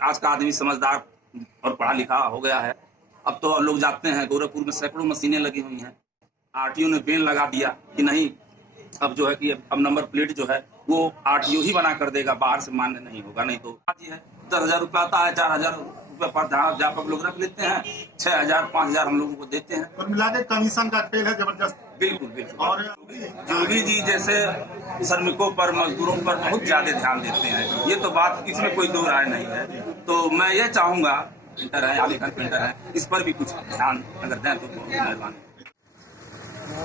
आज का आदमी समझदार और पढ़ा लिखा हो गया है। अब तो लोग जाते हैं, गोरखपुर में सैकड़ों मशीनें लगी हुई हैं। आरटीओ ने बैन लगा दिया कि नहीं, अब जो है कि अब नंबर प्लेट जो है वो आरटीओ ही बना कर देगा, बाहर से मान्य नहीं होगा। नहीं तो है 10,000 रुपया आता है, 4,000 रुपये पर अध्यापक लोग रख लेते हैं, 6,000 5,000 हम लोगों को देते हैं। और मिला के कमीशन का खेल है जबरदस्त। बिल्कुल बिल्कुल। और योगी जी जैसे श्रमिकों पर, मजदूरों पर बहुत ज्यादा ध्यान देते हैं, ये तो बात, इसमें कोई दो राय नहीं है। तो मैं ये चाहूंगा, प्रिंटर है, आलेखन प्रिंटर है, इस पर भी कुछ ध्यान अगर दें तो बहुत मेहरबानी।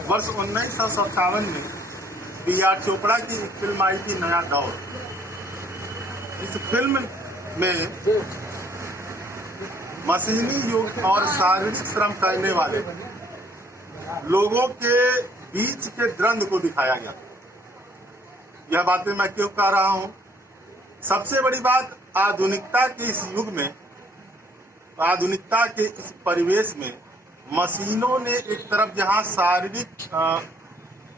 वर्ष 1957 में B.R. चोपड़ा की एक फिल्म आई थी नया दौर। इस फिल्म में मशीनी युग और शारीरिक श्रम करने वाले लोगों के बीच के द्वंद्व को दिखाया गया। यह बातें मैं क्यों कह रहा हूं? सबसे बड़ी बात, आधुनिकता के इस युग में, आधुनिकता के इस परिवेश में मशीनों ने एक तरफ जहां शारीरिक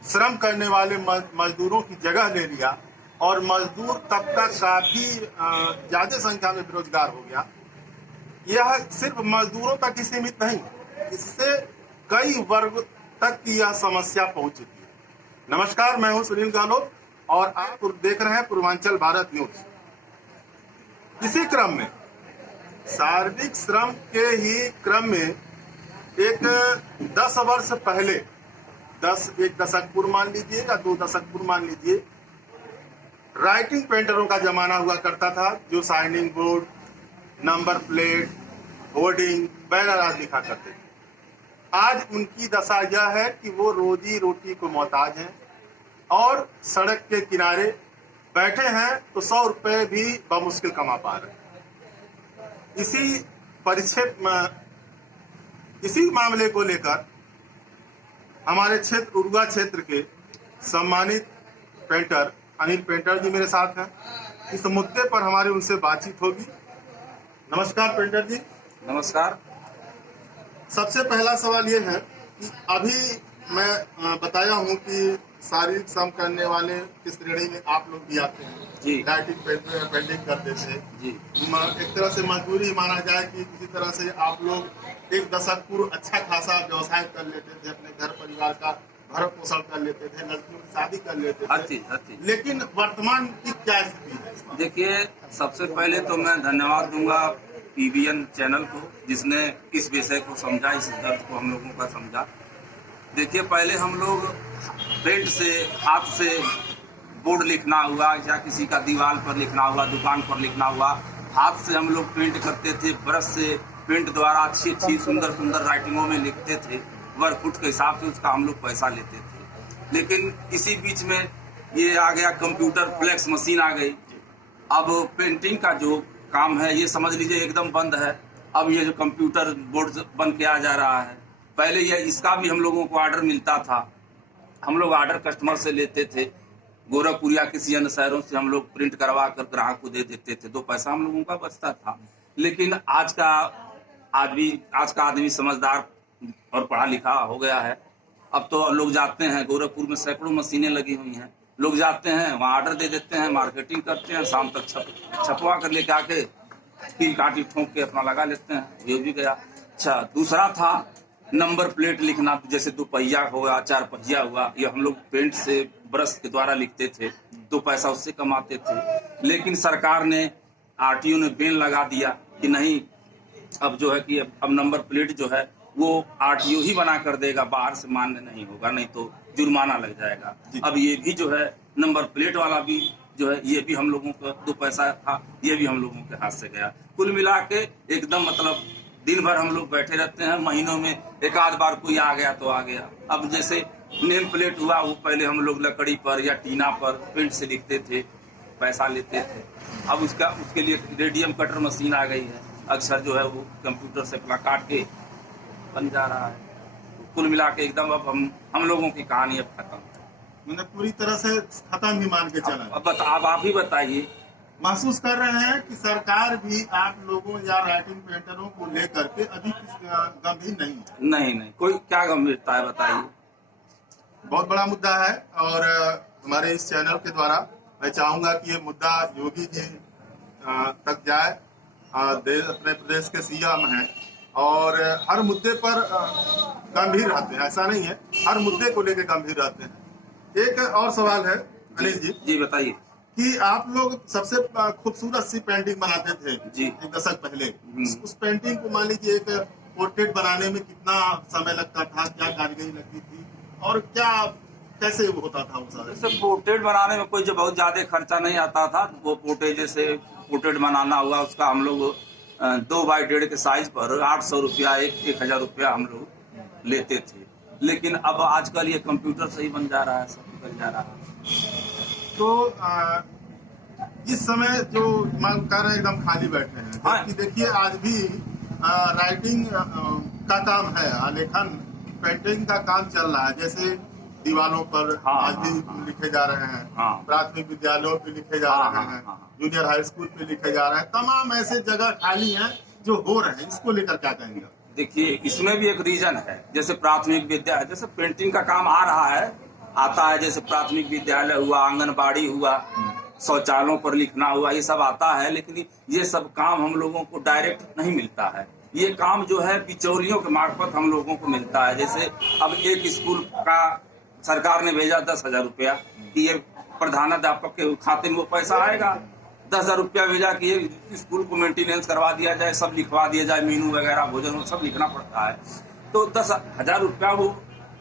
श्रम करने वाले मजदूरों की जगह ले लिया और मजदूर तबका काफी ज्यादा संख्या में बेरोजगार हो गया। यह सिर्फ मजदूरों तक ही सीमित नहीं, इससे कई वर्ग तक की यह समस्या पहुंच चुकी है। नमस्कार, मैं हूं सुनील गहलोत और आप देख रहे हैं पूर्वांचल भारत न्यूज। इसी क्रम में शारीरिक श्रम के ही क्रम में एक 10 वर्ष पहले, एक दशक पूर्व मान लीजिए या 2 दशक पूर्व मान लीजिए, राइटिंग पेंटरों का जमाना हुआ करता था, जो signing board, number plate, hoarding, banner आदि लिखा करते थे। आज उनकी दशा यह है कि वो रोजी रोटी को मोहताज हैं और सड़क के किनारे बैठे हैं तो 100 रुपए भी बमुश्किल कमा पा रहे हैं। इसी मामले को लेकर हमारे क्षेत्र, उरुआ क्षेत्र के सम्मानित पेंटर अनिल पेंटर जी मेरे साथ हैं। इस मुद्दे पर हमारी उनसे बातचीत होगी। नमस्कार पेंटर जी। नमस्कार। सबसे पहला सवाल ये है कि अभी मैं बताया हूँ कि शारीरिक श्रम करने वाले की श्रेणी में आप लोग भी आते हैं जी। राइटिंग पेंटिंग करते थे जी। एक तरह से मजदूरी माना जाए कि किसी तरह से आप लोग एक दशक पूर्व अच्छा खासा व्यवसाय कर लेते थे, अपने घर परिवार का भरण पोषण कर लेते थे, लड़कियों की शादी कर लेते थे, हर चीज। लेकिन वर्तमान की क्या स्थिति है? देखिए, सबसे पहले तो मैं धन्यवाद दूंगा PBN चैनल को, जिसने इस विषय को समझा, इस दर्द को हम लोगों का समझा। देखिए, पहले हम लोग पेंट से, हाथ से बोर्ड लिखना हुआ या किसी का दीवार पर लिखना हुआ, दुकान पर लिखना हुआ, हाथ से हम लोग पेंट करते थे, ब्रश से पेंट द्वारा अच्छी अच्छी सुंदर सुंदर राइटिंगों में लिखते थे, वर्ग फुट के हिसाब से उसका हम लोग पैसा लेते थे। लेकिन इसी बीच में ये आ गया कंप्यूटर, फ्लेक्स मशीन आ गई। अब पेंटिंग का जो काम है ये समझ लीजिए एकदम बंद है। अब ये जो कंप्यूटर बोर्ड बन के आ जा रहा है, पहले ये इसका भी हम लोगों को ऑर्डर मिलता था, हम लोग ऑर्डर कस्टमर से लेते थे, गोरखपुर या किसी अन्य शहरों से हम लोग प्रिंट करवा कर ग्राहक को दे देते थे, 2 पैसा हम लोगों का बचता था। लेकिन आज का आदमी समझदार और पढ़ा लिखा हो गया है। अब तो लोग जाते हैं, गोरखपुर में सैकड़ों मशीनें लगी हुई हैं, लोग जाते हैं वहाँ ऑर्डर दे देते हैं, मार्केटिंग करते हैं, शाम तक छपवा कर लेके आके कील काटी ठोंक के अपना लगा लेते हैं, ये भी गया। अच्छा, दूसरा था नंबर प्लेट लिखना, जैसे 2 पहिया हुआ, 4 पहिया हुआ, ये हम लोग पेंट से, ब्रश के द्वारा लिखते थे, 2 पैसा उससे कमाते थे। लेकिन सरकार ने, आरटीओ ने बैन लगा दिया कि नहीं, अब जो है कि अब नंबर प्लेट जो है वो आरटीओ ही बना कर देगा, बाहर से मान्य नहीं होगा, नहीं तो जुर्माना लग जाएगा। अब ये भी जो है नंबर प्लेट वाला भी जो है, ये भी हम लोगों का 2 पैसा था, ये भी हम लोगों के हाथ से गया। कुल मिला के एकदम मतलब दिन भर हम लोग बैठे रहते हैं, महीनों में एक आध बार कोई आ गया तो आ गया। अब जैसे नेम प्लेट हुआ, वो पहले हम लोग लकड़ी पर या टीना पर पेंट से लिखते थे, पैसा लेते थे। अब उसके लिए रेडियम कटर मशीन आ गई है, अक्सर जो है वो कंप्यूटर से अपना काट के बन जा रहा है। कुल मिला के एकदम अब हम लोगों की कहानी अब खत्म है, मैंने पूरी तरह से खत्म ही मान के चला। अब आप ही बताइए। महसूस कर रहे हैं कि सरकार भी आप लोगों या राइटिंग पेंटरों को लेकर के अधिक गंभीर नहीं है? नहीं, कोई क्या गंभीरता है बताइए। बहुत बड़ा मुद्दा है और हमारे इस चैनल के द्वारा मैं चाहूंगा कि ये मुद्दा योगी जी तक जाए। अपने प्रदेश के सीएम हैं और हर मुद्दे पर गंभीर रहते हैं। ऐसा नहीं है, हर मुद्दे को लेकर गंभीर रहते हैं। एक और सवाल है अनिल जी, जी बताइए। कि आप लोग सबसे खूबसूरत सी पेंटिंग बनाते थे जी। एक दशक पहले। उस पेंटिंग को मान लीजिए एक पोर्ट्रेट बनाने में कितना समय लगता था, क्या कारीगरी लगती थी और क्या कैसे होता था वो सारा? जैसे पोर्ट्रेट बनाने में कोई जो बहुत ज्यादा खर्चा नहीं आता था। वो पोर्ट्रेट जैसे पोर्ट्रेट बनाना हुआ, उसका हम लोग 2x1.5 के साइज पर 800 रुपया 1000 रुपया हम लोग लेते थे। लेकिन अब आजकल ये कंप्यूटर से ही बन जा रहा है, सब निकल जा रहा है। तो इस समय जो मान कर रहे हैं एकदम खाली बैठे हैं, हाँ। जबकि देखिए आज भी राइटिंग का काम है, आलेखन पेंटिंग का काम चल रहा है। जैसे दीवारों पर हाँ, आज भी हाँ, लिखे जा रहे हैं, हाँ। प्राथमिक विद्यालयों पे लिखे जा हाँ, रहे हाँ, हैं, हाँ। जूनियर हाई स्कूल पे लिखे जा रहे हैं। तमाम ऐसे जगह खाली हैं जो हो रहे हैं, इसको लेकर क्या कहेंगे? देखिए, इसमें भी एक रीजन है। जैसे प्राथमिक विद्यालय, जैसे पेंटिंग का काम आ रहा है, आता है, जैसे प्राथमिक विद्यालय हुआ, आंगनबाड़ी हुआ, शौचालयों पर लिखना हुआ, ये सब आता है। लेकिन ये सब काम हम लोगों को डायरेक्ट नहीं मिलता है। ये काम जो है बिचौलियों के मार्फत हम लोगों को मिलता है। जैसे अब एक स्कूल का सरकार ने भेजा 10,000 रुपया कि ये प्रधानाध्यापक के खाते में वो पैसा आएगा। 10,000 रुपया भेजा कि ये स्कूल को मेंटेनेंस करवा दिया जाए, सब लिखवा दिया जाए, मेनू वगैरह भोजन सब लिखना पड़ता है। तो 10,000 रुपया वो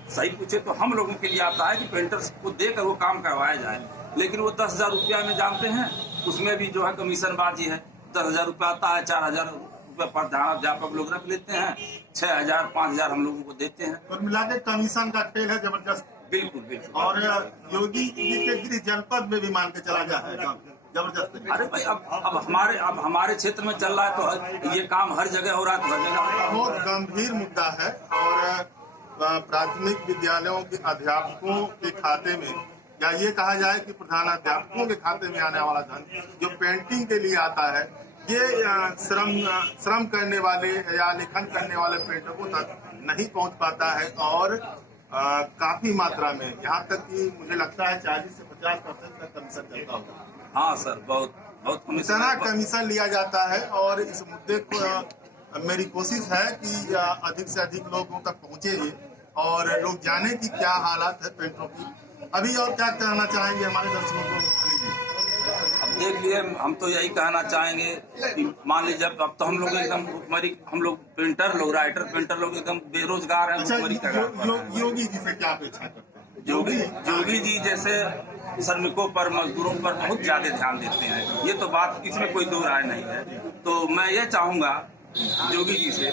सही पूछे तो हम लोगों के लिए आता है कि पेंटर्स को देकर वो काम करवाया जाए। लेकिन वो 10,000 रुपया में जानते हैं, उसमें भी जो है कमीशन बाजी है। 10,000 रुपया आता है, 4,000 रुपया प्रधानाध्यापक लोग रख लेते हैं, 6,000 5,000 हम लोगों को देते हैं। कुल मिला के कमीशन का खेल है जबरदस्त। बिल्कुल बिल्कुल। और योगी जी के गृह जनपद में भी मान के चला गया है काम जबरदस्त। अरे भाई, अब हमारे क्षेत्र में चल रहा है तो ये काम हर जगह हो रहा है, तो हर जगह बहुत गंभीर मुद्दा है। और प्राथमिक विद्यालयों के अध्यापकों के खाते में, या ये कहा जाए कि प्रधानाध्यापकों के खाते में आने वाला धन जो पेंटिंग के लिए आता है, ये श्रम करने वाले या लेखन करने वाले पेंटरों तक नहीं पहुंच पाता है। और काफी मात्रा में, यहाँ तक कि मुझे लगता है 40 से 50% तक कमीशन चलता होगा। हाँ सर, बहुत इतना कमीशन लिया जाता है। और इस मुद्दे को मेरी कोशिश है कि अधिक से अधिक लोगों तक पहुंचे ये और लोग जाने कि क्या हालात है पेंटरों की। अभी और क्या कहना चाहेंगे हमारे दर्शकों को? अब देख लिए, हम तो यही कहना चाहेंगे कि मान लीजिए अब तो हम लोग एकदम हम लोग पेंटर लोग, राइटर पेंटर लोग एकदम बेरोजगार हैं। अच्छा, योगी जी से क्या अपेक्षा करते हैं? योगी जी जैसे श्रमिकों पर, मजदूरों पर बहुत ज्यादा ध्यान देते हैं। ये तो बात, इसमें कोई दो राय नहीं है। तो मैं ये चाहूंगा योगी जी से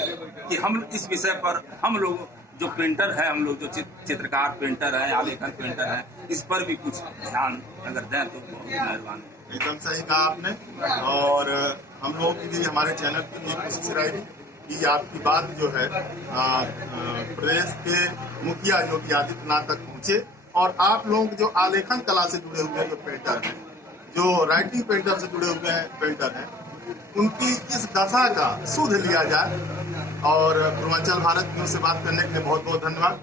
कि हम इस विषय पर, हम लोग जो पेंटर है, हम लोग जो चित्रकार पेंटर हैं, आलेखन पेंटर हैं, इस पर भी कुछ ध्यान अगर दें तो बहुत मेहरबानी। एकदम सही कहा आपने। और हम लोगों की भी, हमारे चैनल की भी कोशिश रहेगी कि आपकी बात जो है प्रदेश के मुखिया योगी आदित्यनाथ तक पहुंचे और आप लोग जो आलेखन कला से जुड़े हुए जो पेंटर हैं, जो राइटिंग पेंटर से जुड़े हुए हैं पेंटर हैं, उनकी इस दशा का सुध लिया जाए। और पूर्वांचल भारत न्यूज़ से बात करने के लिए बहुत बहुत धन्यवाद।